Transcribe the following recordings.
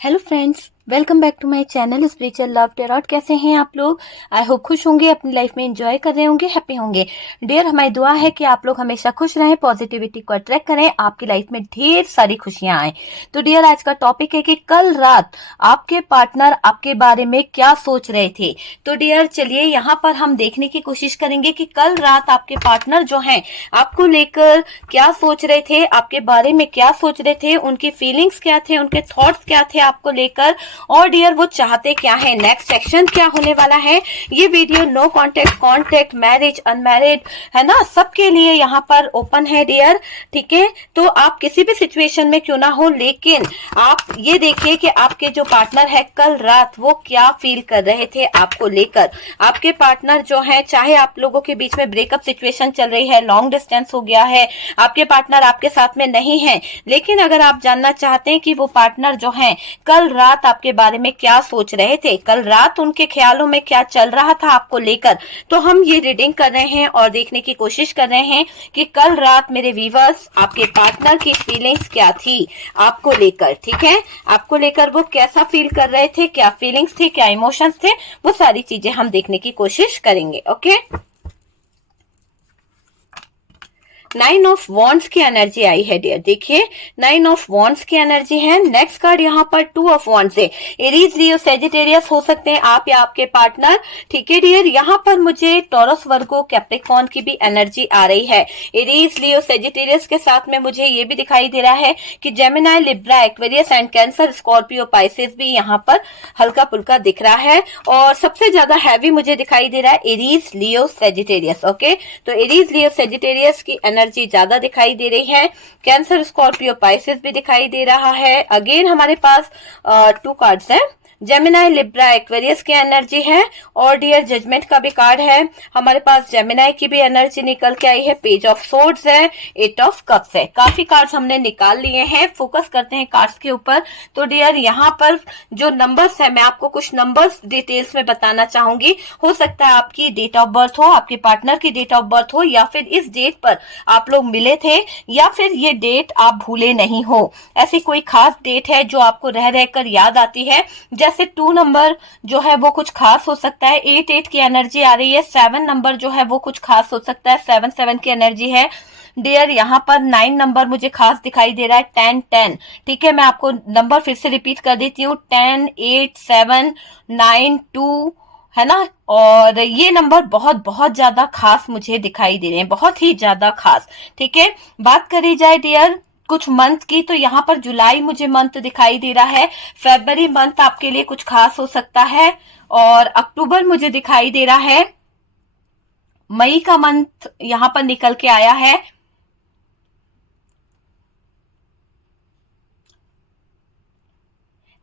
Hello friends, welcome back to my channel spiritual love tarot. कैसे हैं आप लोग? आई होप खुश होंगे, अपनी लाइफ में एंजॉय कर रहे होंगे, हैप्पी होंगे। डियर, हमारी दुआ है कि आप लोग हमेशा खुश रहें, पॉजिटिविटी को अट्रैक्ट करें, आपकी लाइफ में ढेर सारी खुशियां आए। तो डियर, आज का टॉपिक है कि कल रात आपके पार्टनर आपके बारे में क्या सोच रहे थे। तो डियर, चलिए यहाँ पर हम देखने की कोशिश करेंगे कि कल रात आपके पार्टनर जो हैं आपको लेकर क्या सोच रहे थे, आपके बारे में क्या सोच रहे थे, उनकी फीलिंग्स क्या थे, उनके थॉट्स क्या थे आपको लेकर, और डियर वो चाहते क्या है, नेक्स्ट सेक्शन क्या होने वाला है। ये video no contact, contact, marriage, unmarried है ना, सबके लिए यहाँ पर ओपन है डियर। ठीक है, तो आप किसी भी सिचुएशन में क्यों ना हो, लेकिन आप ये देखिए कि आपके जो पार्टनर है कल रात वो क्या फील कर रहे थे आपको लेकर। आपके पार्टनर जो है, चाहे आप लोगों के बीच में ब्रेकअप सिचुएशन चल रही है, लॉन्ग डिस्टेंस हो गया है, आपके पार्टनर आपके साथ में नहीं है, लेकिन अगर आप जानना चाहते हैं कि वो पार्टनर जो है कल रात आपके बारे में क्या सोच रहे थे, कल रात उनके ख्यालों में क्या चल रहा था आपको लेकर, तो हम ये रीडिंग कर रहे हैं और देखने की कोशिश कर रहे हैं कि कल रात मेरे व्यूअर्स आपके पार्टनर की फीलिंग्स क्या थी आपको लेकर। ठीक है, आपको लेकर वो कैसा फील कर रहे थे, क्या फीलिंग्स थी, क्या इमोशंस थे, वो सारी चीजें हम देखने की कोशिश करेंगे। ओके, 9 ऑफ वॉन्ड्स की एनर्जी आई है डियर। देखिए 9 ऑफ वॉन्ड्स की एनर्जी है। नेक्स्ट कार्ड यहाँ पर 2 ऑफ वॉन्ड्स है। एरीज, लियो, सेजिटेरियस हो सकते हैं आप या आपके पार्टनर। ठीक है डियर, यहाँ पर मुझे टॉरस, वर्गो, कैप्रिकॉर्न की भी एनर्जी आ रही है। एरीज, लियो, सेजिटेरियस के साथ में मुझे ये भी दिखाई दे रहा है कि Gemini, Libra, Aquarius and cancer, Scorpio, Pisces भी यहाँ पर हल्का फुल्का दिख रहा है। और सबसे ज्यादा हैवी मुझे दिखाई दे रहा है एरीज, लियो, सेजिटेरियस। ओके, तो एरीज, लियो, सेजिटेरियस की एनर्जी ज्यादा दिखाई दे रही है। कैंसर, स्कॉर्पियो, पाइसेस भी दिखाई दे रहा है। अगेन हमारे पास 2 कार्ड्स हैं, जेमिनाई, लिब्रा, एक्वेरियस की एनर्जी है, और डियर जजमेंट का भी कार्ड है हमारे पास। जेमिनाई की भी एनर्जी निकल के आई है, पेज ऑफ सोर्ड्स है, 8 ऑफ कप्स है। काफी कार्ड्स हमने निकाल लिए हैं, फोकस करते हैं कार्ड्स के ऊपर। तो डियर यहाँ पर जो नंबर्स है, मैं आपको कुछ नंबर्स डिटेल्स में बताना चाहूंगी। हो सकता है आपकी डेट ऑफ बर्थ हो, आपके पार्टनर की डेट ऑफ बर्थ हो, या फिर इस डेट पर आप लोग मिले थे, या फिर ये डेट आप भूले नहीं हो। ऐसी कोई खास डेट है जो आपको रह रहकर याद आती है, जैसे 2 नंबर जो है वो कुछ खास हो सकता है, 8 की एनर्जी आ रही है, 7 नंबर जो है वो कुछ खास हो सकता है, 7 की एनर्जी है डियर। यहाँ पर 9 नंबर मुझे खास दिखाई दे रहा है, 10। ठीक है, मैं आपको नंबर फिर से रिपीट कर देती हूँ, 10, 8, 7, 9, 2 है ना। और ये नंबर बहुत बहुत ज्यादा खास मुझे दिखाई दे रहे हैं, बहुत ही ज्यादा खास। ठीक है, बात करी जाए डियर कुछ मंथ की, तो यहाँ पर जुलाई मुझे मंथ दिखाई दे रहा है, फरवरी मंथ आपके लिए कुछ खास हो सकता है, और अक्टूबर मुझे दिखाई दे रहा है, मई का मंथ यहाँ पर निकल के आया है,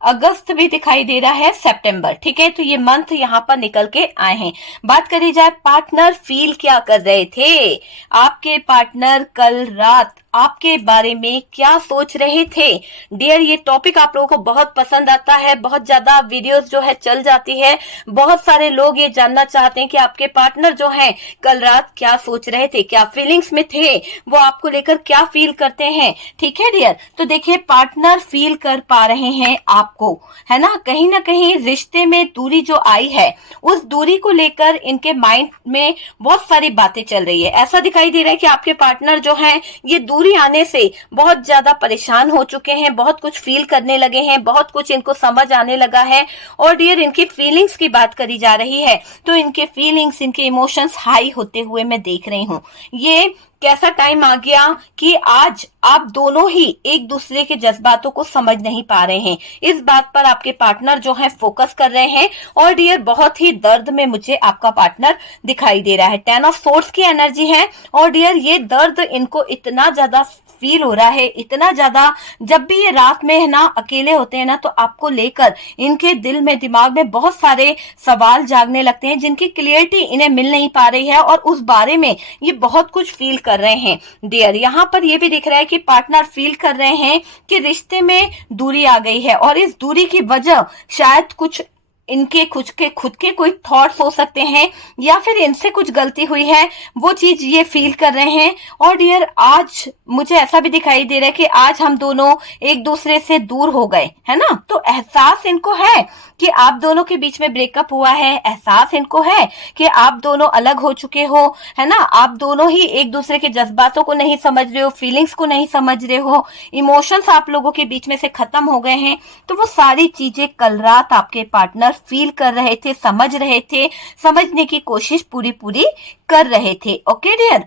अगस्त भी दिखाई दे रहा है, सितंबर। ठीक है, तो ये मंथ यहाँ पर निकल के आए हैं। बात करी जाए पार्टनर फील क्या कर रहे थे, आपके पार्टनर कल रात आपके बारे में क्या सोच रहे थे। डियर, ये टॉपिक आप लोगों को बहुत पसंद आता है, बहुत ज्यादा वीडियोस जो है चल जाती है, बहुत सारे लोग ये जानना चाहते हैं कि आपके पार्टनर जो है कल रात क्या सोच रहे थे, क्या फीलिंग्स में थे, वो आपको लेकर क्या फील करते हैं। ठीक है डियर, तो देखिए पार्टनर फील कर पा रहे हैं आपको, है ना कहीं रिश्ते में दूरी जो आई है, उस दूरी को लेकर इनके माइंड में बहुत सारी बातें चल रही है। ऐसा दिखाई दे रहा है कि आपके पार्टनर जो है ये दूरी आने से बहुत ज्यादा परेशान हो चुके हैं, बहुत कुछ फील करने लगे हैं, बहुत कुछ इनको समझ आने लगा है। और डियर, इनकी फीलिंग्स की बात करी जा रही है, तो इनके फीलिंग्स, इनके इमोशंस हाई होते हुए मैं देख रही हूँ। ये कैसा टाइम आ गया कि आज आप दोनों ही एक दूसरे के जज्बातों को समझ नहीं पा रहे हैं, इस बात पर आपके पार्टनर जो है फोकस कर रहे हैं। और डियर, बहुत ही दर्द में मुझे आपका पार्टनर दिखाई दे रहा है, 10 ऑफ सोर्ड्स की एनर्जी है। और डियर, ये दर्द इनको इतना ज्यादा फील हो रहा है, इतना ज्यादा, जब भी ये रात में है ना अकेले होते हैं ना, तो आपको लेकर इनके दिल में, दिमाग में बहुत सारे सवाल जागने लगते हैं, जिनकी क्लियरिटी इन्हें मिल नहीं पा रही है, और उस बारे में ये बहुत कुछ फील कर रहे हैं। डियर, यहाँ पर ये भी दिख रहा है कि पार्टनर फील कर रहे हैं कि रिश्ते में दूरी आ गई है, और इस दूरी की वजह शायद कुछ इनके खुद के कोई थॉट्स हो सकते हैं, या फिर इनसे कुछ गलती हुई है, वो चीज ये फील कर रहे हैं। और डियर, आज मुझे ऐसा भी दिखाई दे रहा है कि आज हम दोनों एक दूसरे से दूर हो गए, है ना। तो एहसास इनको है कि आप दोनों के बीच में ब्रेकअप हुआ है, एहसास इनको है कि आप दोनों अलग हो चुके हो, है ना। आप दोनों ही एक दूसरे के जज्बातों को नहीं समझ रहे हो, फीलिंग्स को नहीं समझ रहे हो, इमोशंस आप लोगों के बीच में से खत्म हो गए हैं। तो वो सारी चीजें कल रात आपके पार्टनर फील कर रहे थे, समझ रहे थे, समझने की कोशिश पूरी पूरी कर रहे थे। ओके डियर,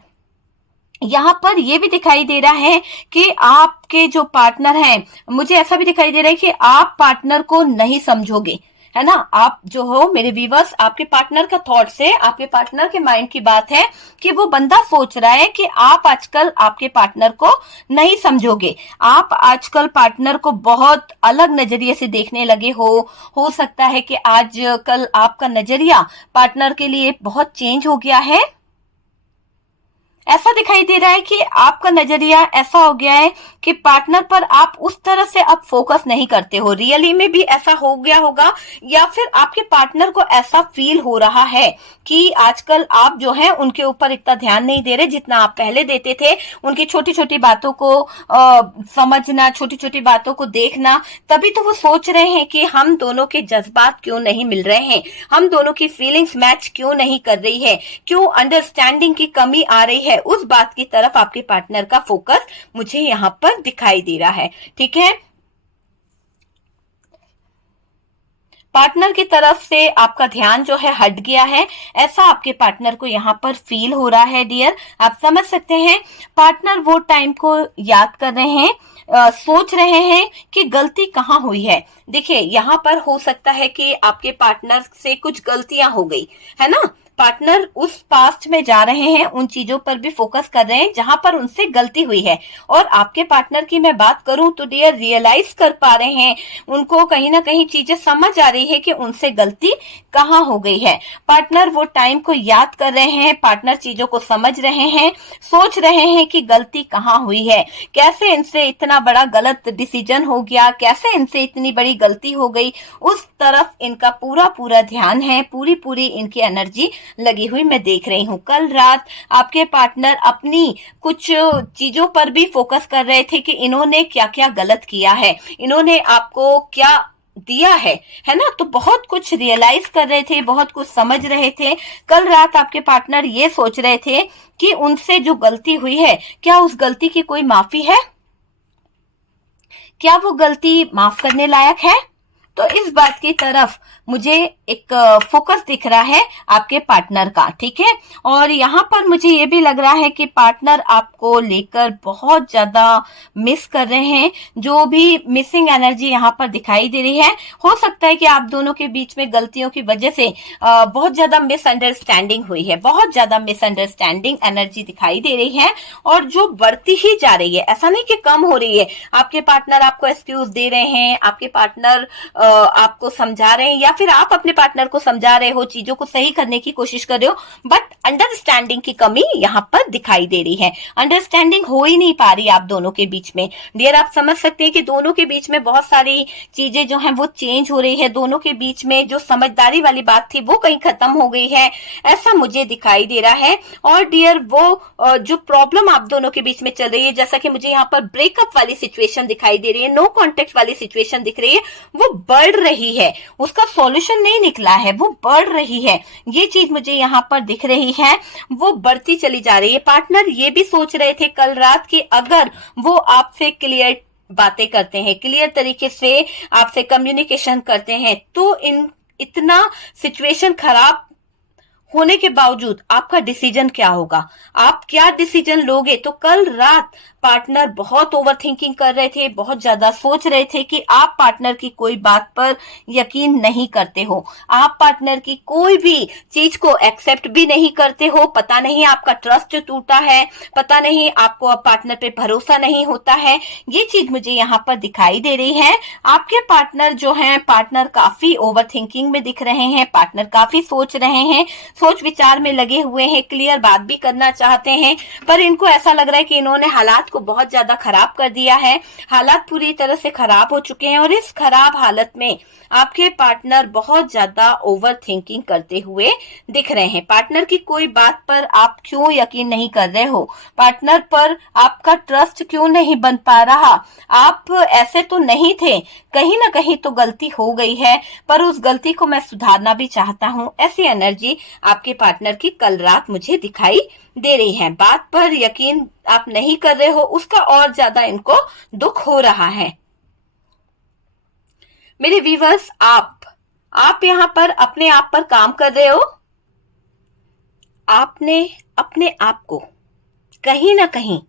यहाँ पर ये भी दिखाई दे रहा है कि आपके जो पार्टनर हैं, मुझे ऐसा भी दिखाई दे रहा है कि आप पार्टनर को नहीं समझोगे, है ना। आप जो हो मेरे व्यूअर्स, आपके पार्टनर का थॉट से, आपके पार्टनर के माइंड की बात है कि वो बंदा सोच रहा है कि आप आजकल आपके पार्टनर को नहीं समझोगे, आप आजकल पार्टनर को बहुत अलग नजरिए से देखने लगे हो सकता है कि आजकल आपका नजरिया पार्टनर के लिए बहुत चेंज हो गया है। ऐसा दिखाई दे रहा है कि आपका नजरिया ऐसा हो गया है कि पार्टनर पर आप उस तरह से अब फोकस नहीं करते हो। रियली में भी ऐसा हो गया होगा, या फिर आपके पार्टनर को ऐसा फील हो रहा है कि आजकल आप जो है उनके ऊपर इतना ध्यान नहीं दे रहे जितना आप पहले देते थे। उनकी छोटी छोटी बातों को समझना, छोटी छोटी बातों को देखना, तभी तो वो सोच रहे हैं कि हम दोनों के जज्बात क्यों नहीं मिल रहे हैं, हम दोनों की फीलिंग्स मैच क्यों नहीं कर रही है, क्यों अंडरस्टैंडिंग की कमी आ रही है। उस बात की तरफ आपके पार्टनर का फोकस मुझे यहाँ पर दिखाई दे रहा है। ठीक है, पार्टनर की तरफ से आपका ध्यान जो है हट गया है, ऐसा आपके पार्टनर को यहाँ पर फील हो रहा है डियर। आप समझ सकते हैं, पार्टनर वो टाइम को याद कर रहे हैं, सोच रहे हैं कि गलती कहाँ हुई है। देखिए, यहाँ पर हो सकता है कि आपके पार्टनर से कुछ गलतियां हो गई, है ना। पार्टनर उस पास्ट में जा रहे हैं, उन चीजों पर भी फोकस कर रहे हैं जहां पर उनसे गलती हुई है। और आपके पार्टनर की मैं बात करूं तो डियर, रियलाइज कर पा रहे हैं, उनको कहीं ना कहीं चीजें समझ आ रही है कि उनसे गलती कहाँ हो गई है। पार्टनर वो टाइम को याद कर रहे हैं, पार्टनर चीजों को समझ रहे हैं, सोच रहे हैं कि गलती कहाँ हुई है, कैसे इनसे इतना बड़ा गलत डिसीजन हो गया, कैसे इनसे इतनी बड़ी गलती हो गई। उस तरफ इनका पूरा पूरा ध्यान है, पूरी पूरी इनकी एनर्जी लगी हुई मैं देख रही हूँ। कल रात आपके पार्टनर अपनी कुछ चीजों पर भी फोकस कर रहे थे कि इन्होंने क्या क्या गलत किया है, इन्होंने आपको क्या दिया है ना। तो बहुत कुछ रियलाइज कर रहे थे, बहुत कुछ समझ रहे थे। कल रात आपके पार्टनर ये सोच रहे थे कि उनसे जो गलती हुई है, क्या उस गलती की कोई माफी है, क्या वो गलती माफ करने लायक है। तो इस बात की तरफ मुझे एक फोकस दिख रहा है आपके पार्टनर का। ठीक है, और यहाँ पर मुझे ये भी लग रहा है कि पार्टनर आपको लेकर बहुत ज्यादा मिस कर रहे हैं। जो भी मिसिंग एनर्जी यहाँ पर दिखाई दे रही है, हो सकता है कि आप दोनों के बीच में गलतियों की वजह से बहुत ज्यादा मिसअंडरस्टैंडिंग हुई है, बहुत ज्यादा मिसअंडरस्टैंडिंग एनर्जी दिखाई दे रही है, और जो बढ़ती ही जा रही है, ऐसा नहीं कि कम हो रही है। आपके पार्टनर आपको एक्सक्यूज दे रहे हैं, आपके पार्टनर आपको समझा रहे हैं, या फिर आप अपने पार्टनर को समझा रहे हो, चीजों को सही करने की कोशिश कर रहे हो, बट अंडरस्टैंडिंग की कमी यहाँ पर दिखाई दे रही है। अंडरस्टैंडिंग हो ही नहीं पा रही आप दोनों के बीच में। डियर, आप समझ सकते हैं कि दोनों के बीच में बहुत सारी चीजें जो हैं वो चेंज हो रही है। दोनों के बीच में जो समझदारी वाली बात थी वो कहीं खत्म हो गई है, ऐसा मुझे दिखाई दे रहा है। और डियर, वो जो प्रॉब्लम आप दोनों के बीच में चल रही है, जैसा कि मुझे यहाँ पर ब्रेकअप वाली सिचुएशन दिखाई दे रही है, नो कॉन्टेक्ट वाली सिचुएशन दिख रही है, वो बढ़ रही है, उसका सॉल्यूशन नहीं निकला है, वो बढ़ रही है। ये चीज मुझे यहाँ पर दिख रही है, वो बढ़ती चली जा रही है। पार्टनर ये भी सोच रहे थे कल रात कि अगर वो आपसे क्लियर बातें करते हैं, क्लियर तरीके से आपसे कम्युनिकेशन करते हैं, तो इतना सिचुएशन खराब होने के बावजूद आपका डिसीजन क्या होगा, आप क्या डिसीजन लोगे। तो कल रात पार्टनर बहुत ओवरथिंकिंग कर रहे थे, बहुत ज्यादा सोच रहे थे कि आप पार्टनर की कोई बात पर यकीन नहीं करते हो, आप पार्टनर की कोई भी चीज को एक्सेप्ट भी नहीं करते हो। पता नहीं आपका ट्रस्ट टूटा है, पता नहीं आपको अब पार्टनर पे भरोसा नहीं होता है। ये चीज मुझे यहाँ पर दिखाई दे रही है। आपके पार्टनर जो है, पार्टनर काफी ओवरथिंकिंग में दिख रहे हैं, पार्टनर काफी सोच रहे हैं, सोच विचार में लगे हुए हैं, क्लियर बात भी करना चाहते हैं, पर इनको ऐसा लग रहा है कि इन्होंने हालात को बहुत ज्यादा खराब कर दिया है। हालात पूरी तरह से खराब हो चुके हैं और इस खराब हालत में आपके पार्टनर बहुत ज्यादा ओवर थिंकिंग करते हुए दिख रहे हैं। पार्टनर की कोई बात पर आप क्यों यकीन नहीं कर रहे हो? पार्टनर पर आपका ट्रस्ट क्यों नहीं बन पा रहा? आप ऐसे तो नहीं थे, कहीं ना कहीं तो गलती हो गई है, पर उस गलती को मैं सुधारना भी चाहता हूं। ऐसी एनर्जी आपके पार्टनर की कल रात मुझे दिखाई दे रही है। बात पर यकीन आप नहीं कर रहे हो, उसका और ज्यादा इनको दुख हो रहा है। मेरे व्यूअर्स, आप यहाँ पर अपने आप पर काम कर रहे हो। आपने अपने आप को कहीं ना कहीं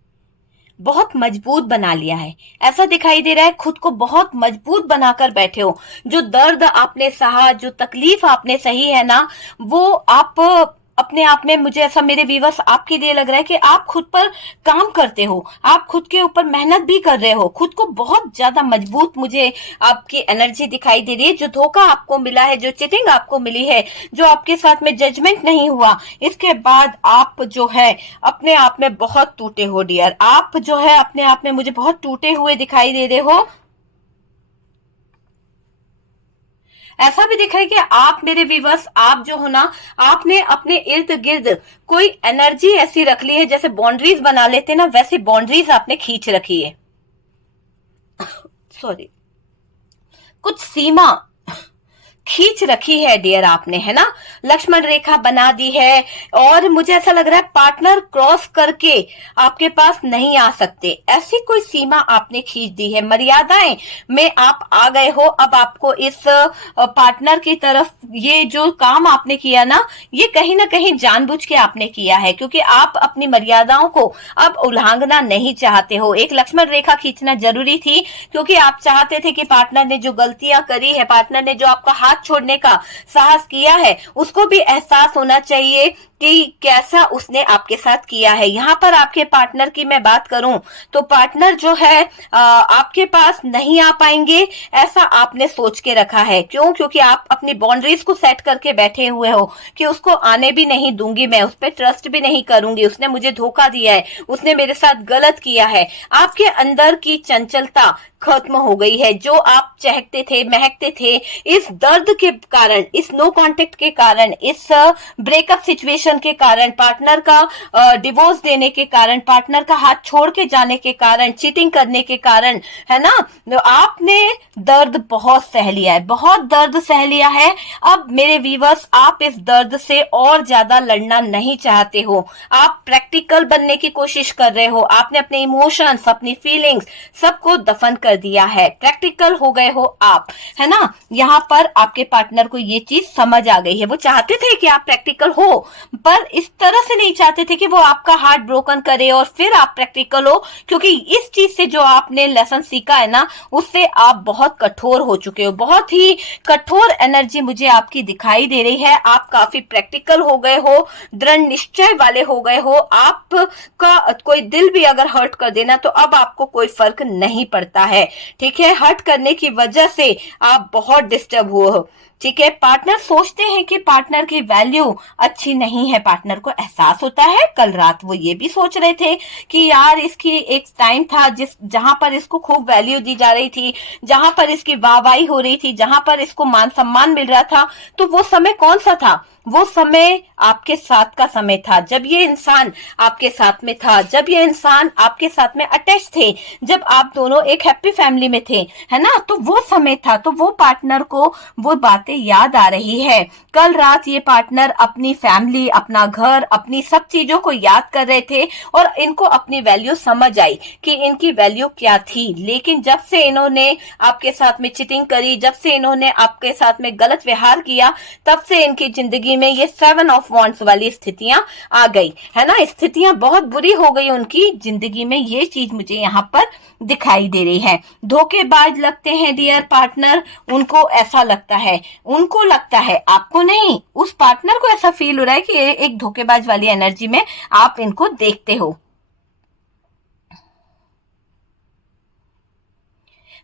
बहुत मजबूत बना लिया है। ऐसा दिखाई दे रहा है खुद को बहुत मजबूत बनाकर बैठे हो। जो दर्द आपने सहा, जो तकलीफ आपने सही है ना, वो आप अपने आप में, मुझे ऐसा मेरे व्यूअर्स आपके लिए लग रहा है कि आप खुद पर काम करते हो, आप खुद के ऊपर मेहनत भी कर रहे हो, खुद को बहुत ज्यादा मजबूत मुझे आपकी एनर्जी दिखाई दे रही है। जो धोखा आपको मिला है, जो चीटिंग आपको मिली है, जो आपके साथ में जजमेंट नहीं हुआ, इसके बाद आप जो है अपने आप में बहुत टूटे हो डियर। आप जो है अपने आप में मुझे बहुत टूटे हुए दिखाई दे रहे हो। ऐसा भी दिख रहा है कि आप मेरे व्यूअर्स, आप जो हो ना, आपने अपने इर्द गिर्द कोई एनर्जी ऐसी रख ली है, जैसे बाउंड्रीज बना लेते हैं ना, वैसे बाउंड्रीज आपने खींच रखी है। सॉरी, कुछ सीमा खींच रखी है डियर आपने, है ना, लक्ष्मण रेखा बना दी है। और मुझे ऐसा लग रहा है पार्टनर क्रॉस करके आपके पास नहीं आ सकते, ऐसी कोई सीमा आपने खींच दी है। मर्यादाएं में आप आ गए हो। अब आपको इस पार्टनर की तरफ ये जो काम आपने किया ना, ये कहीं ना कहीं जानबूझ के आपने किया है, क्योंकि आप अपनी मर्यादाओं को अब उल्लंघना नहीं चाहते हो। एक लक्ष्मण रेखा खींचना जरूरी थी, क्योंकि आप चाहते थे कि पार्टनर ने जो गलतियां करी है, पार्टनर ने जो आपका हाथ छोड़ने का साहस किया है, उसको भी एहसास होना चाहिए कि कैसा उसने आपके साथ किया है। यहाँ पर आपके पार्टनर की मैं बात करूं तो पार्टनर जो है आपके पास नहीं आ पाएंगे, ऐसा आपने सोच के रखा है। क्यों? क्योंकि आप अपनी बाउंड्रीज को सेट करके बैठे हुए हो कि उसको आने भी नहीं दूंगी, मैं उस पर ट्रस्ट भी नहीं करूंगी, उसने मुझे धोखा दिया है, उसने मेरे साथ गलत किया है। आपके अंदर की चंचलता खत्म हो गई है। जो आप चहकते थे, महकते थे, इस दर्द के कारण, इस नो कांटेक्ट के कारण, इस ब्रेकअप सिचुएशन के कारण, पार्टनर का डिवोर्स देने के कारण, पार्टनर का हाथ छोड़ के जाने के कारण, चीटिंग करने के कारण, है ना, तो आपने दर्द बहुत सह लिया है, बहुत दर्द सह लिया है। अब मेरे व्यूअर्स, आप इस दर्द से और ज्यादा लड़ना नहीं चाहते हो। आप प्रैक्टिकल बनने की कोशिश कर रहे हो। आपने अपने इमोशंस, अपनी फीलिंग्स सबको दफन कर दिया है, प्रैक्टिकल हो गए हो आप, है ना। यहाँ पर आपके पार्टनर को ये चीज समझ आ गई है। वो चाहते थे कि आप प्रैक्टिकल हो, पर इस तरह से नहीं चाहते थे कि वो आपका हार्ट ब्रोकन करे और फिर आप प्रैक्टिकल हो, क्योंकि इस चीज से जो आपने लेसन सीखा है ना, उससे आप बहुत कठोर हो चुके हो। बहुत ही कठोर एनर्जी मुझे आपकी दिखाई दे रही है। आप काफी प्रैक्टिकल हो गए हो, दृढ़ निश्चय वाले हो गए हो। आपका कोई दिल भी अगर हर्ट कर देना तो अब आपको कोई फर्क नहीं पड़ता है, ठीक है। हर्ट करने की वजह से आप बहुत डिस्टर्ब हुए हो, ठीक है। पार्टनर सोचते हैं कि पार्टनर की वैल्यू अच्छी नहीं है, पार्टनर को एहसास होता है। कल रात वो ये भी सोच रहे थे कि यार इसकी एक टाइम था जहां पर इसको खूब वैल्यू दी जा रही थी, जहां पर इसकी वाहवाही हो रही थी, जहां पर इसको मान सम्मान मिल रहा था। तो वो समय कौन सा था? वो समय आपके साथ का समय था, जब ये इंसान आपके साथ में था, जब ये इंसान आपके साथ में अटैच थे, जब आप दोनों एक हैप्पी फैमिली में थे, है ना। तो वो समय था, तो वो पार्टनर को वो बातें याद आ रही है। कल रात ये पार्टनर अपनी फैमिली, अपना घर, अपनी सब चीजों को याद कर रहे थे और इनको अपनी वैल्यू समझ आई कि इनकी वैल्यू क्या थी। लेकिन जब से इन्होंने आपके साथ में चीटिंग करी, जब से इन्होंने आपके साथ में गलत व्यवहार किया, तब से इनकी जिंदगी में ये 7 ऑफ वॉन्ड्स वाली स्थितियां आ गई, है ना। स्थितियां बहुत बुरी हो गई उनकी जिंदगी में, ये चीज मुझे यहाँ पर दिखाई दे रही है। धोखेबाज लगते हैं डियर पार्टनर, उनको ऐसा लगता है, उनको लगता है, आपको नहीं। उस पार्टनर को ऐसा फील हो रहा है कि एक धोखेबाज वाली एनर्जी में आप इनको देखते हो।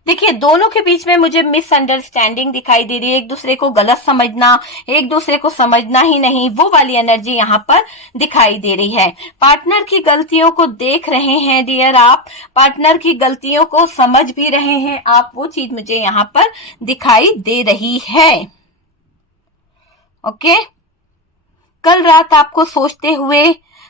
देखिए दोनों के बीच में मुझे मिसअंडरस्टैंडिंग दिखाई दे रही है, एक दूसरे को गलत समझना, एक दूसरे को समझना ही नहीं, वो वाली एनर्जी यहाँ पर दिखाई दे रही है। पार्टनर की गलतियों को देख रहे हैं डियर आप, पार्टनर की गलतियों को समझ भी रहे हैं आप, वो चीज मुझे यहाँ पर दिखाई दे रही है। ओके, कल रात आपको सोचते हुए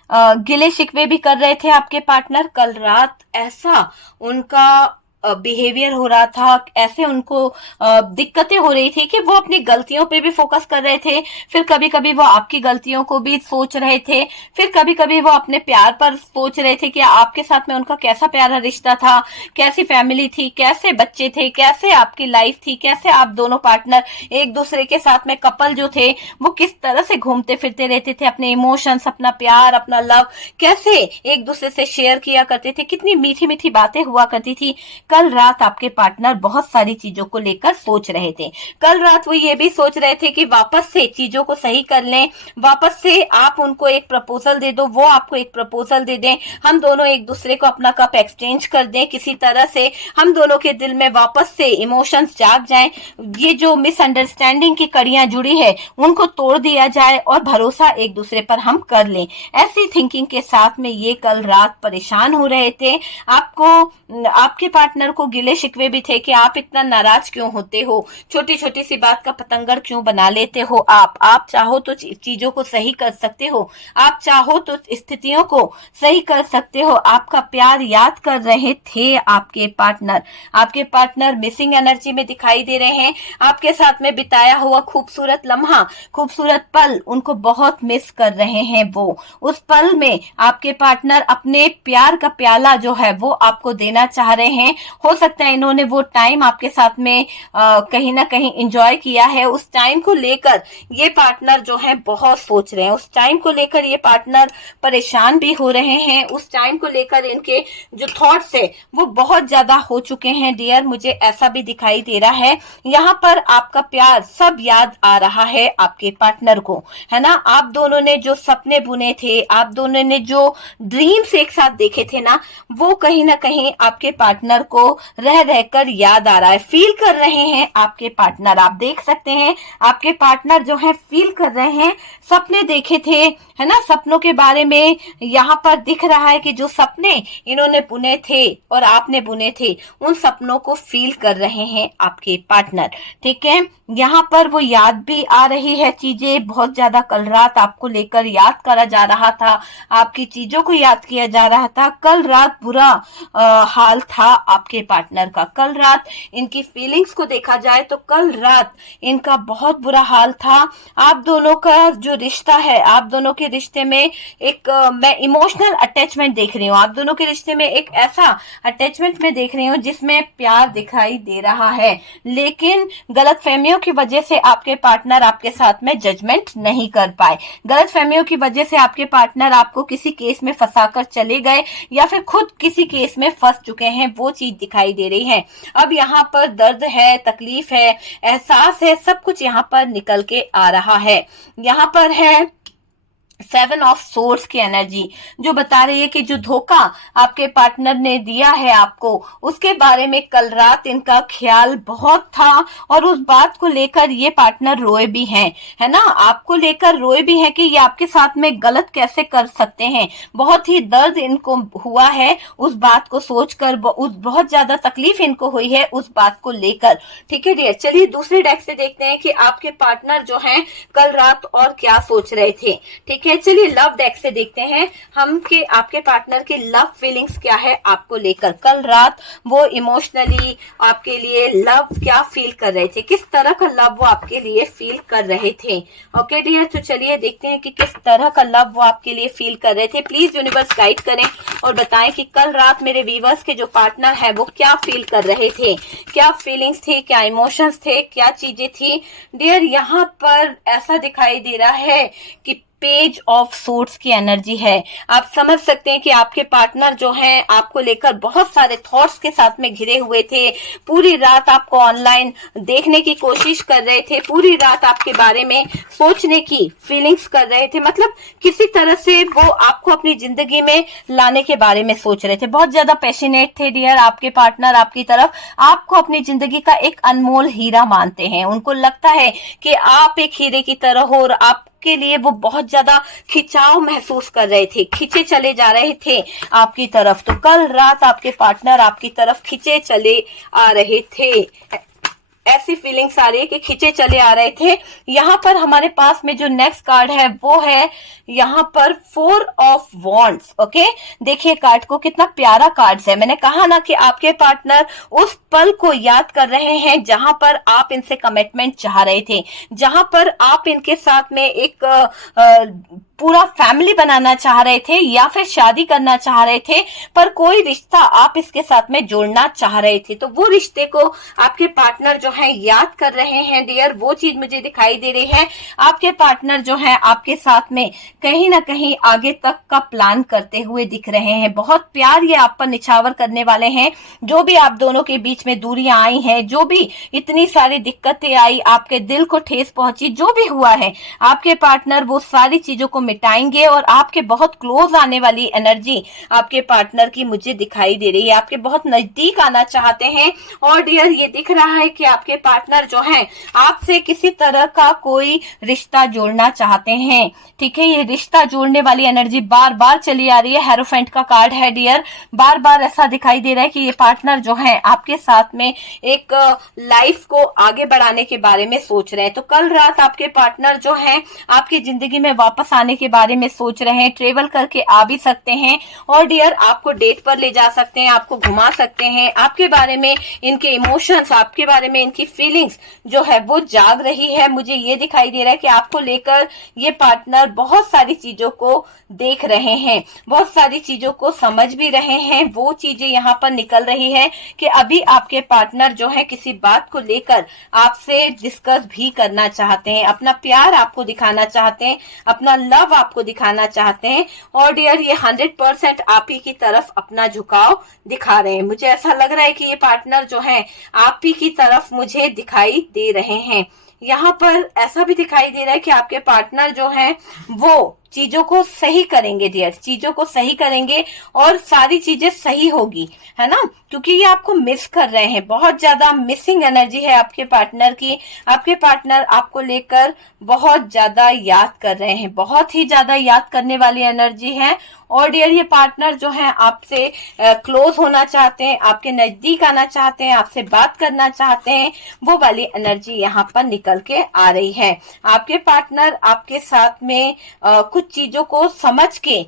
गिले शिकवे भी कर रहे थे आपके पार्टनर। कल रात ऐसा उनका बिहेवियर हो रहा था, ऐसे उनको दिक्कतें हो रही थी कि वो अपनी गलतियों पे भी फोकस कर रहे थे, फिर कभी कभी वो आपकी गलतियों को भी सोच रहे थे, फिर कभी कभी वो अपने प्यार पर सोच रहे थे कि आपके साथ में उनका कैसा प्यारा रिश्ता था, कैसी फैमिली थी, कैसे बच्चे थे, कैसे आपकी लाइफ थी, कैसे आप दोनों पार्टनर एक दूसरे के साथ में कपल जो थे वो किस तरह से घूमते फिरते रहते थे, अपने इमोशंस, अपना प्यार, अपना लव कैसे एक दूसरे से शेयर किया करते थे, कितनी मीठी मीठी बातें हुआ करती थी। कल रात आपके पार्टनर बहुत सारी चीजों को लेकर सोच रहे थे। कल रात वो ये भी सोच रहे थे कि वापस से चीजों को सही कर लें, वापस से आप उनको एक प्रपोजल दे दो, वो आपको एक प्रपोजल दे दें, हम दोनों एक दूसरे को अपना कप एक्सचेंज कर दें, किसी तरह से हम दोनों के दिल में वापस से इमोशंस जाग जाएं, ये जो मिसअंडरस्टैंडिंग की कड़ियां जुड़ी है उनको तोड़ दिया जाए और भरोसा एक दूसरे पर हम कर लें। ऐसी थिंकिंग के साथ में ये कल रात परेशान हो रहे थे। आपके पार्टनर को गिले शिकवे भी थे कि आप इतना नाराज क्यों होते हो, छोटी छोटी सी बात का पतंगड़ क्यों बना लेते हो। आप चाहो तो चीजों को सही कर सकते हो, आप चाहो तो स्थितियों को सही कर सकते हो। आपका प्यार याद कर रहे थे आपके पार्टनर मिसिंग एनर्जी में दिखाई दे रहे हैं। आपके साथ में बिताया हुआ खूबसूरत लम्हा, खूबसूरत पल उनको बहुत मिस कर रहे हैं वो। उस पल में आपके पार्टनर अपने प्यार का प्याला जो है वो आपको देना चाह रहे हैं। हो सकता है इन्होंने वो टाइम आपके साथ में कहीं ना कहीं एंजॉय किया है, उस टाइम को लेकर ये पार्टनर जो है बहुत सोच रहे हैं, उस टाइम को लेकर ये पार्टनर परेशान भी हो रहे हैं, उस टाइम को लेकर इनके जो थॉट्स है वो बहुत ज्यादा हो चुके हैं डियर, मुझे ऐसा भी दिखाई दे रहा है। यहाँ पर आपका प्यार सब याद आ रहा है आपके पार्टनर को, है ना। आप दोनों ने जो सपने बुने थे, आप दोनों ने जो ड्रीम्स एक साथ देखे थे ना, वो कहीं ना कहीं आपके पार्टनर को रह रहकर याद आ रहा है, फील कर रहे हैं आपके पार्टनर। आप देख सकते हैं आपके पार्टनर जो है फील कर रहे हैं, सपने देखे थे, है ना, सपनों के बारे में यहाँ पर दिख रहा है कि जो सपने इन्होंने बुने थे और आपने बुने थे उन सपनों को फील कर रहे हैं आपके पार्टनर। ठीक है, यहाँ पर वो याद भी आ रही है चीजें बहुत ज्यादा। कल रात आपको लेकर याद करा जा रहा था, आपकी चीजों को याद किया जा रहा था। कल रात बुरा हाल था आपके पार्टनर का। कल रात इनकी फीलिंग्स को देखा जाए तो कल रात इनका बहुत बुरा हाल था। आप दोनों का जो रिश्ता है, आप दोनों के रिश्ते में एक मैं इमोशनल अटैचमेंट देख रही हूँ, आप दोनों के रिश्ते में एक ऐसा अटैचमेंट में देख रही हूँ जिसमें प्यार दिखाई दे रहा है, लेकिन गलतफहमियों की वजह से आपके पार्टनर आपके साथ में जजमेंट नहीं कर पाए। गलतफहमियों की वजह से आपके पार्टनर आपको किसी केस में फंसाकर चले गए या फिर खुद किसी केस में फंस चुके हैं, वो चीज दिखाई दे रही है। अब यहाँ पर दर्द है, तकलीफ है, एहसास है, सब कुछ यहाँ पर निकल के आ रहा है। यहाँ पर है 7 ऑफ सोर्स की एनर्जी जो बता रही है कि जो धोखा आपके पार्टनर ने दिया है आपको, उसके बारे में कल रात इनका ख्याल बहुत था और उस बात को लेकर ये पार्टनर रोए भी हैं, है ना, आपको लेकर रोए भी हैं कि ये आपके साथ में गलत कैसे कर सकते हैं। बहुत ही दर्द इनको हुआ है उस बात को सोचकर, बहुत ज्यादा तकलीफ इनको हुई है उस बात को लेकर। ठीक है डियर, चलिए दूसरे डेक से देखते हैं कि आपके पार्टनर जो है कल रात और क्या सोच रहे थे। ठीक है, चलिए लव डेक से देखते हैं हम कि आपके पार्टनर की लव फीलिंग्स क्या है आपको लेकर। कल रात वो इमोशनली आपके लिए लव क्या फील कर रहे थे, किस तरह का लव वो आपके लिए फील कर रहे थे। ओके डियर, तो चलिए देखते हैं कि किस तरह का लव वो आपके लिए फील कर रहे थे। प्लीज यूनिवर्स गाइड करें और बताएं कि कल रात मेरे व्यूअर्स के जो पार्टनर है वो क्या फील कर रहे थे, क्या फीलिंग्स थी, क्या इमोशंस थे, क्या चीजें थी। डियर यहाँ पर ऐसा दिखाई दे रहा है कि पेज ऑफ सोर्ड्स की एनर्जी है। आप समझ सकते हैं कि आपके पार्टनर जो हैं आपको लेकर बहुत सारे थॉट्स के साथ में घिरे हुए थे। पूरी रात आपको ऑनलाइन देखने की कोशिश कर रहे थे, पूरी रात आपके बारे में सोचने की फीलिंग्स कर रहे थे। मतलब किसी तरह से वो आपको अपनी जिंदगी में लाने के बारे में सोच रहे थे। बहुत ज्यादा पैशनेट थे डियर आपके पार्टनर आपकी तरफ। आपको अपनी जिंदगी का एक अनमोल हीरा मानते हैं। उनको लगता है कि आप एक हीरे की तरह हो और आप के लिए वो बहुत ज्यादा खिंचाव महसूस कर रहे थे, खिंचे चले जा रहे थे आपकी तरफ। तो कल रात आपके पार्टनर आपकी तरफ खिंचे चले आ रहे थे। ऐसी फीलिंग्स आ रही है कि खिंचे चले आ रहे थे। यहाँ पर हमारे पास में जो नेक्स्ट कार्ड है वो है यहाँ पर 4 ऑफ वॉन्ड्स। ओके, देखिए कार्ड को, कितना प्यारा कार्ड है। मैंने कहा ना कि आपके पार्टनर उस पल को याद कर रहे हैं जहां पर आप इनसे कमिटमेंट चाह रहे थे, जहां पर आप इनके साथ में एक पूरा फैमिली बनाना चाह रहे थे या फिर शादी करना चाह रहे थे, पर कोई रिश्ता आप इसके साथ में जोड़ना चाह रहे थे। तो वो रिश्ते को आपके पार्टनर जो है याद कर रहे हैं डियर। वो चीज मुझे दिखाई दे रही है। आपके पार्टनर जो है आपके साथ में कहीं ना कहीं आगे तक का प्लान करते हुए दिख रहे हैं। बहुत प्यार ये आप पर निछावर करने वाले हैं। जो भी आप दोनों के बीच में दूरियां आई हैं, जो भी इतनी सारी दिक्कतें आई, आपके दिल को ठेस पहुंची, जो भी हुआ है, आपके पार्टनर वो सारी चीजों को मिटाएंगे और आपके बहुत क्लोज आने वाली एनर्जी आपके पार्टनर की मुझे दिखाई दे रही है। आपके बहुत नजदीक आना चाहते हैं। और डियर ये दिख रहा है कि आपके पार्टनर जो हैं आपसे किसी तरह का कोई रिश्ता जोड़ना चाहते हैं। ठीक है, ये रिश्ता जोड़ने वाली एनर्जी बार बार चली आ रही है। हेरोफेंट का कार्ड है डियर। बार बार ऐसा दिखाई दे रहा है कि ये पार्टनर जो है आपके साथ में एक लाइफ को आगे बढ़ाने के बारे में सोच रहे हैं। तो कल रात आपके पार्टनर जो है आपकी जिंदगी में वापस आने के बारे में सोच रहे हैं। ट्रेवल करके आ भी सकते हैं और डियर आपको डेट पर ले जा सकते हैं, आपको घुमा सकते हैं। आपके बारे में इनके इमोशंस, आपके बारे में इनकी फीलिंग्स जो है वो जाग रही है। मुझे ये दिखाई दे रहा है कि आपको लेकर ये पार्टनर बहुत सारी चीजों को देख रहे हैं, बहुत सारी चीजों को समझ भी रहे हैं। वो चीजें यहाँ पर निकल रही है कि अभी आपके पार्टनर जो है किसी बात को लेकर आपसे डिस्कस भी करना चाहते हैं, अपना प्यार आपको दिखाना चाहते हैं, अपना लव आपको दिखाना चाहते हैं। और डियर ये 100% आप ही की तरफ अपना झुकाव दिखा रहे हैं। मुझे ऐसा लग रहा है कि ये पार्टनर जो है आप ही की तरफ मुझे दिखाई दे रहे हैं। यहाँ पर ऐसा भी दिखाई दे रहा है कि आपके पार्टनर जो है वो चीजों को सही करेंगे डियर, चीजों को सही करेंगे और सारी चीजें सही होगी, है ना, क्योंकि ये आपको मिस कर रहे हैं। बहुत ज्यादा मिसिंग एनर्जी है आपके पार्टनर की। आपके पार्टनर आपको लेकर बहुत ज्यादा याद कर रहे हैं, बहुत ही ज्यादा याद करने वाली एनर्जी है। और डियर ये पार्टनर जो है आपसे क्लोज होना चाहते हैं, आपके नजदीक आना चाहते हैं, आपसे बात करना चाहते हैं। वो वाली एनर्जी यहाँ पर निकल के आ रही है। आपके पार्टनर आपके साथ में कुछ चीजों को समझ के,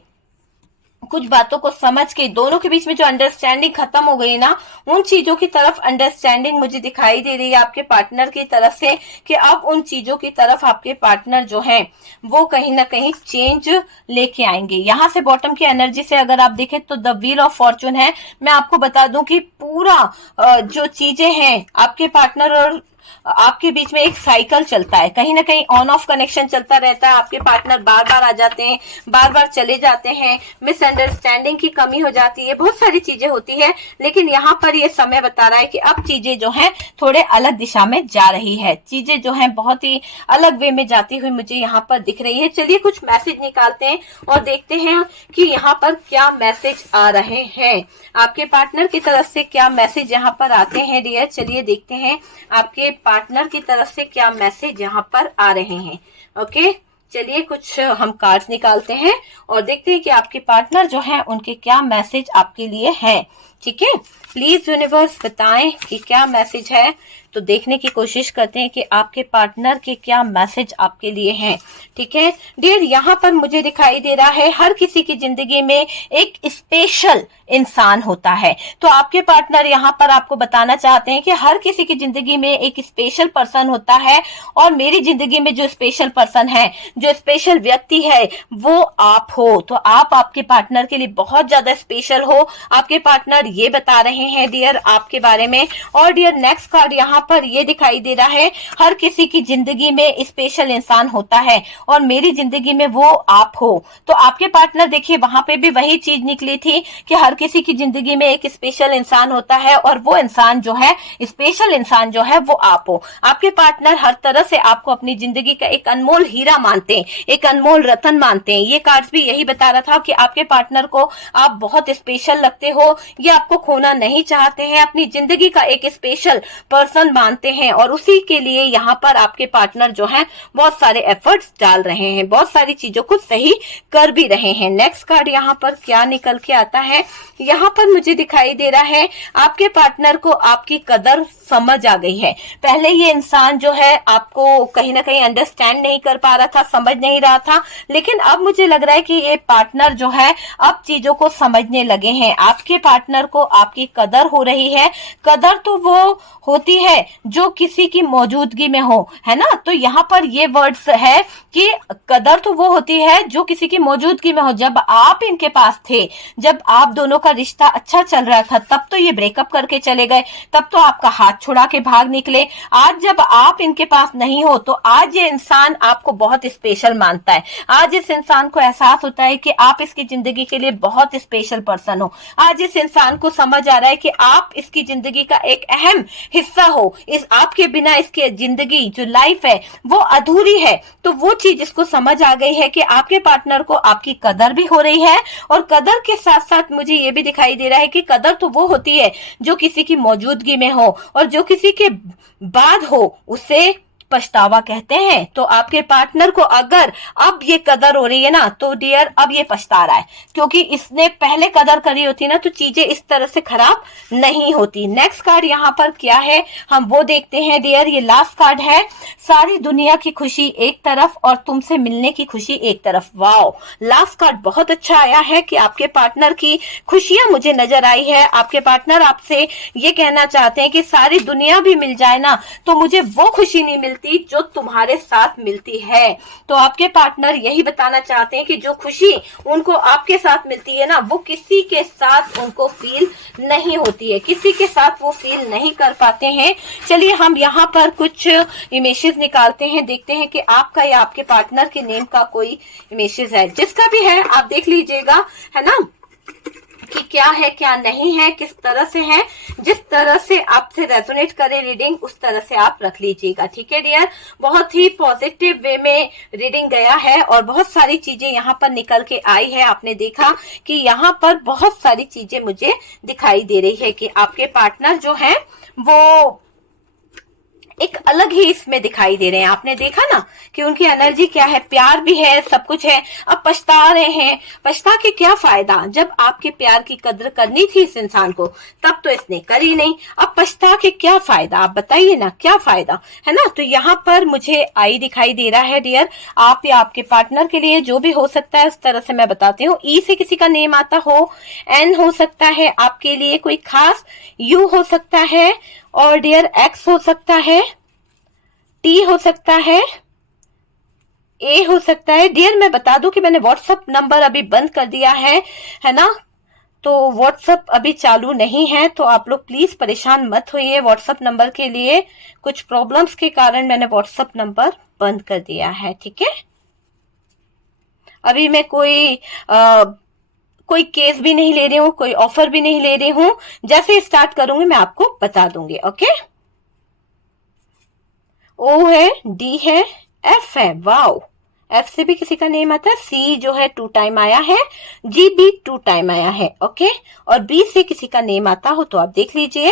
कुछ बातों को समझ के, दोनों के बीच में जो अंडरस्टैंडिंग खत्म हो गई ना, उन चीजों की तरफ अंडरस्टैंडिंग मुझे दिखाई दे रही है आपके पार्टनर की तरफ से कि अब उन चीजों की तरफ आपके पार्टनर जो हैं वो कहीं ना कहीं चेंज लेके आएंगे। यहाँ से बॉटम की एनर्जी से अगर आप देखें तो द व्हील ऑफ फॉर्चून है। मैं आपको बता दूं कि पूरा जो चीजें हैं आपके पार्टनर और आपके बीच में एक साइकिल चलता है, कहीं ना कहीं ऑन ऑफ कनेक्शन चलता रहता है। आपके पार्टनर बार बार आ जाते हैं, बार बार चले जाते हैं, मिसअंडरस्टैंडिंग की कमी हो जाती है, बहुत सारी चीजें होती है। लेकिन यहाँ पर ये समय बता रहा है कि अब चीजें जो हैं थोड़े अलग दिशा में जा रही है, चीजें जो हैं बहुत ही अलग वे में जाती हुई मुझे यहाँ पर दिख रही है। चलिए कुछ मैसेज निकालते हैं और देखते हैं कि यहाँ पर क्या मैसेज आ रहे हैं, आपके पार्टनर की तरफ से क्या मैसेज यहाँ पर आते हैं डियर। चलिए देखते हैं आपके पार्टनर की तरफ से क्या मैसेज यहाँ पर आ रहे हैं। ओके, चलिए कुछ हम कार्ड्स निकालते हैं और देखते हैं कि आपके पार्टनर जो हैं उनके क्या मैसेज आपके लिए है। ठीक है, प्लीज यूनिवर्स बताएं कि क्या मैसेज है। तो देखने की कोशिश करते हैं कि आपके पार्टनर के क्या मैसेज आपके लिए हैं। ठीक है डियर, यहाँ पर मुझे दिखाई दे रहा है हर किसी की जिंदगी में एक स्पेशल इंसान होता है। तो आपके पार्टनर यहाँ पर आपको बताना चाहते हैं कि हर किसी की जिंदगी में एक स्पेशल पर्सन होता है और मेरी जिंदगी में जो स्पेशल पर्सन है, जो स्पेशल व्यक्ति है वो आप हो। तो आप आपके पार्टनर के लिए बहुत ज्यादा स्पेशल हो। आपके पार्टनर ये बता रहे हैं डियर आपके बारे में। और डियर नेक्स्ट कार्ड यहाँ पर ये दिखाई दे रहा है, हर किसी की जिंदगी में स्पेशल इंसान होता है और मेरी जिंदगी में वो आप हो। तो आपके पार्टनर देखिए वहां पे भी वही चीज निकली थी कि हर किसी की जिंदगी में एक स्पेशल इंसान होता है और वो इंसान जो है, स्पेशल इंसान जो है वो आप हो। आपके पार्टनर हर तरह से आपको अपनी जिंदगी का एक अनमोल हीरा मानते हैं, एक अनमोल रतन मानते हैं। ये कार्ड भी यही बता रहा था कि आपके पार्टनर को आप बहुत स्पेशल लगते हो, ये आपको खोना नहीं चाहते हैं, अपनी जिंदगी का एक स्पेशल पर्सन मानते हैं और उसी के लिए यहाँ पर आपके पार्टनर जो है बहुत सारे एफर्ट्स डाल रहे हैं, बहुत सारी चीजों को सही कर भी रहे हैं। नेक्स्ट कार्ड यहाँ पर क्या निकल के आता है, यहाँ पर मुझे दिखाई दे रहा है आपके पार्टनर को आपकी कदर समझ आ गई है। पहले ये इंसान जो है आपको कहीं ना कहीं अंडरस्टैंड नहीं कर पा रहा था, समझ नहीं रहा था, लेकिन अब मुझे लग रहा है कि ये पार्टनर जो है अब चीजों को समझने लगे हैं। आपके पार्टनर को आपकी कदर हो रही है। कदर तो वो होती है जो किसी की मौजूदगी में हो, है ना। तो यहाँ पर ये वर्ड्स है कि कदर तो वो होती है जो किसी की मौजूदगी में हो। जब आप इनके पास थे, जब आप दोनों का रिश्ता अच्छा चल रहा था, तब तो ये ब्रेकअप करके चले गए, तब तो आपका हाथ छुड़ा के भाग निकले। आज जब आप इनके पास नहीं हो तो आज ये इंसान आपको बहुत स्पेशल मानता है। आज इस इंसान को एहसास होता है कि आप इसकी जिंदगी के लिए बहुत स्पेशल पर्सन हो। आज इस इंसान को समझ आ रहा है कि आप इसकी जिंदगी का एक अहम हिस्सा हो। इस आपके बिना इसकी जिंदगी जो लाइफ है वो अधूरी है। तो वो चीज इसको समझ आ गई है कि आपके पार्टनर को आपकी कदर भी हो रही है और कदर के साथ साथ मुझे ये भी दिखाई दे रहा है कि कदर तो वो होती है जो किसी की मौजूदगी में हो और जो किसी के बाद हो उसे पछतावा कहते हैं। तो आपके पार्टनर को अगर अब ये कदर हो रही है ना तो डियर अब ये पछता रहा है, क्योंकि इसने पहले कदर करी होती ना तो चीजें इस तरह से खराब नहीं होती। नेक्स्ट कार्ड यहाँ पर क्या है हम वो देखते हैं डियर। ये लास्ट कार्ड है, सारी दुनिया की खुशी एक तरफ और तुमसे मिलने की खुशी एक तरफ। वाओ, लास्ट कार्ड बहुत अच्छा आया है कि आपके पार्टनर की खुशियां मुझे नजर आई है। आपके पार्टनर आपसे ये कहना चाहते हैं कि सारी दुनिया भी मिल जाए ना तो मुझे वो खुशी नहीं मिलती जो तुम्हारे साथ मिलती है। तो आपके पार्टनर यही बताना चाहते हैं कि जो खुशी उनको आपके साथ मिलती है ना वो किसी के साथ उनको फील नहीं होती है, किसी के साथ वो फील नहीं कर पाते हैं। चलिए हम यहाँ पर कुछ इमेजेस निकालते हैं, देखते हैं कि आपका या आपके पार्टनर के नेम का कोई इमेजेस है। जिसका भी है आप देख लीजिएगा, है ना, कि क्या है क्या नहीं है, किस तरह से है। जिस तरह से आपसे रेजोनेट करे रीडिंग उस तरह से आप रख लीजिएगा, ठीक है डियर। बहुत ही पॉजिटिव वे में रीडिंग गया है और बहुत सारी चीजें यहाँ पर निकल के आई है। आपने देखा कि यहाँ पर बहुत सारी चीजें मुझे दिखाई दे रही है कि आपके पार्टनर जो है वो एक अलग ही इसमें दिखाई दे रहे हैं। आपने देखा ना कि उनकी एनर्जी क्या है, प्यार भी है, सब कुछ है। अब पछता रहे हैं, पछता के क्या फायदा, जब आपके प्यार की कदर करनी थी इस इंसान को तब तो इसने करी नहीं। अब पछता के क्या फायदा, आप बताइए ना क्या फायदा, है ना। तो यहाँ पर मुझे आई दिखाई दे रहा है डियर। आप या आपके पार्टनर के लिए जो भी हो सकता है उस तरह से मैं बताती हूँ। ई से किसी का नेम आता हो, एन हो सकता है आपके लिए कोई खास, यू हो सकता है और डियर एक्स हो सकता है, टी हो सकता है, ए हो सकता है। डियर मैं बता दूं कि मैंने व्हाट्सएप नंबर अभी बंद कर दिया है ना, तो व्हाट्सएप अभी चालू नहीं है। तो आप लोग प्लीज परेशान मत होइए व्हाट्सएप नंबर के लिए, कुछ प्रॉब्लम्स के कारण मैंने व्हाट्सएप नंबर बंद कर दिया है, ठीक है। अभी मैं कोई केस भी नहीं ले रही हूँ, कोई ऑफर भी नहीं ले रही हूँ। जैसे स्टार्ट करूंगी मैं आपको बता दूंगी, ओके। ओ है, डी है, एफ है, वाओ, एफ से भी किसी का नेम आता है, सी जो है 2 टाइम आया है, जी भी 2 टाइम आया है, ओके। और बी से किसी का नेम आता हो तो आप देख लीजिए,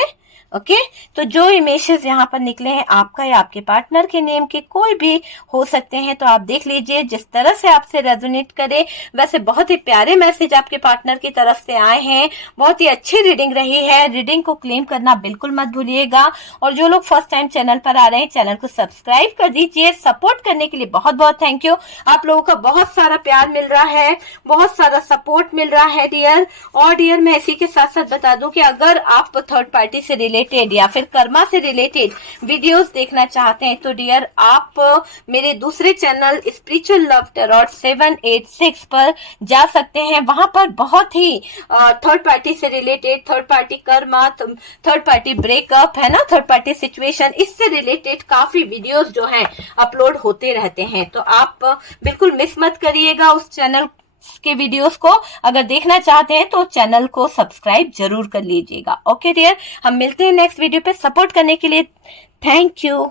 ओके। तो जो इमेजेस यहाँ पर निकले हैं आपका या आपके पार्टनर के नेम के कोई भी हो सकते हैं, तो आप देख लीजिए जिस तरह से आपसे रेजोनेट करे। वैसे बहुत ही प्यारे मैसेज आपके पार्टनर की तरफ से आए हैं, बहुत ही अच्छी रीडिंग रही है। रीडिंग को क्लेम करना बिल्कुल मत भूलिएगा और जो लोग फर्स्ट टाइम चैनल पर आ रहे हैं चैनल को सब्सक्राइब कर दीजिए। सपोर्ट करने के लिए बहुत बहुत थैंक यू। आप लोगों का बहुत सारा प्यार मिल रहा है, बहुत सारा सपोर्ट मिल रहा है डियर। और डियर मैं इसी के साथ साथ बता दूं कि अगर आप थर्ड पार्टी से रिलेटेड रिलेटेड या फिर कर्मा से रिलेटेड वीडियोस देखना चाहते हैं तो डियर आप मेरे दूसरे चैनल स्पिरिचुअल लव टैरोट 786 पर जा सकते हैं। वहां पर बहुत ही थर्ड पार्टी से related, third party Karma, third party breakup है ना, थर्ड पार्टी सिचुएशन, इससे रिलेटेड काफी वीडियोस जो हैं अपलोड होते रहते हैं। तो आप बिल्कुल मिस मत करिएगा उस चैनल के वीडियोस को। अगर देखना चाहते हैं तो चैनल को सब्सक्राइब जरूर कर लीजिएगा। ओके डियर, हम मिलते हैं नेक्स्ट वीडियो पे। सपोर्ट करने के लिए थैंक यू।